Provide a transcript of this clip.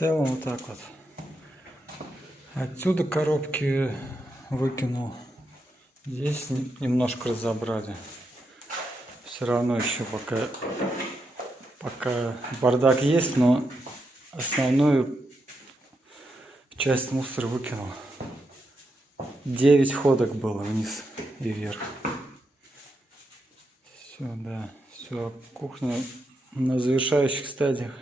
целом вот так вот. Отсюда коробки выкинул. Здесь немножко разобрали. Все равно еще пока бардак есть, но основную часть мусора выкинул. 9 ходок было вниз и вверх. Все, да. Все, кухня на завершающих стадиях.